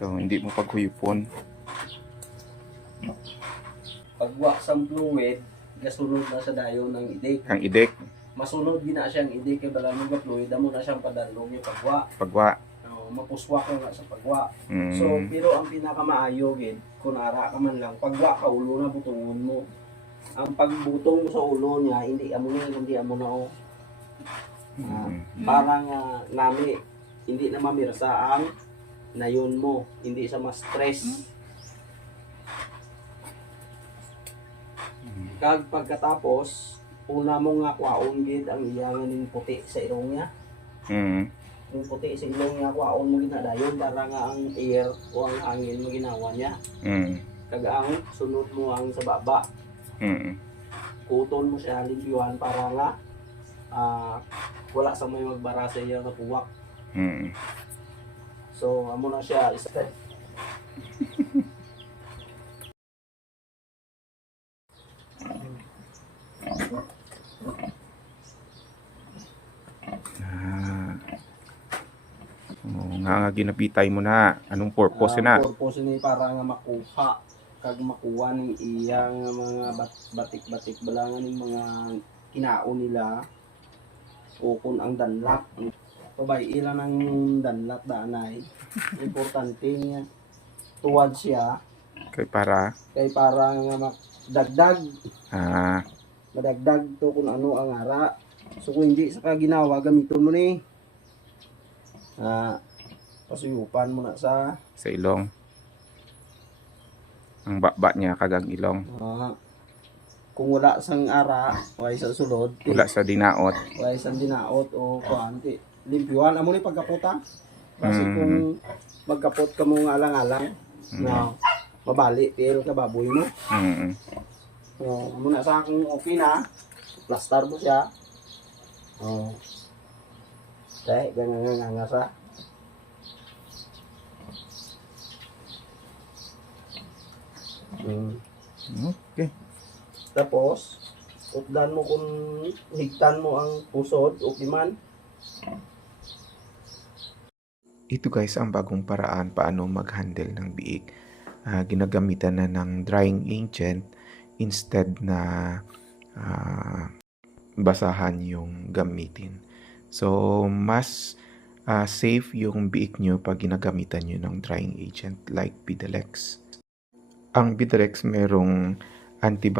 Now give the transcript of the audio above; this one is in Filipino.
So, hindi mo paghuyupon. Pag wax ang fluid, gasunod na sa dayon ng idik. Ang idik, Masunod gina siyang idik kay bala mo fluid, amo na siyang padalong yung pagwa. pagwa. Mapuswa ko nga sa pagwa. Mm. So, pero ang pinakamaayo gid, kung ara ka man lang, pagwa ka ulo na butungon mo. Ang pagbutong mo sa ulo niya, hindi amo na, hindi amo na o. Parang nami, hindi na mamirsa ang nayon mo, hindi sa ma-stress. Kag pagkatapos, una mo nga kwaon gid ang iyangan ng puti sa ilong niya. Yung puti sa ilong niya, kwaon mo ginadayon para nga ang air o ang hangin mo ginawa niya. Kag ang sunod mo ang sa baba. Kuton mo siya libyuhan para nga wala sa may magbara sa iya nga puwak. So, amo na siya isa. Nga ginapitay mo na. Anong purpose na? Purpose ni para nga makuha kag makuha ng iyang mga batik-batik balangan ng mga kinaon nila o kung ang danlak. Kabay ilan ang danlak danay. Importante niya tuwad siya Kay para? nga magdagdag. Madagdag to kung ano ang ara. So kung hindi sa ginawa, gamiton mo ni. Pasuyupan mo na sa ilong. Ang baba niya kagang ilong. kung wala sang ara, wala sa sulod. Wala sa dinaot. Wala sang dinaot o kuanti. Limpyuhan amo ni pagkaputa. Kasi kung magkapot ka mo nga alang-alang, na mabali, pero ka baboy mo. Muna sa akong okay na, plaster mo siya. Okay, ganyan nga sa. Okay. Tapos, updan mo kung higtan mo ang pusod, okay man. Ito guys ang bagong paraan paano mag-handle ng biik. Ginagamitan na ng drying agent instead na basahan yung gamitin. So, mas safe yung biik nyo pag ginagamitan nyo ng drying agent like Bidalex. Ang Bidalex merong antibacterial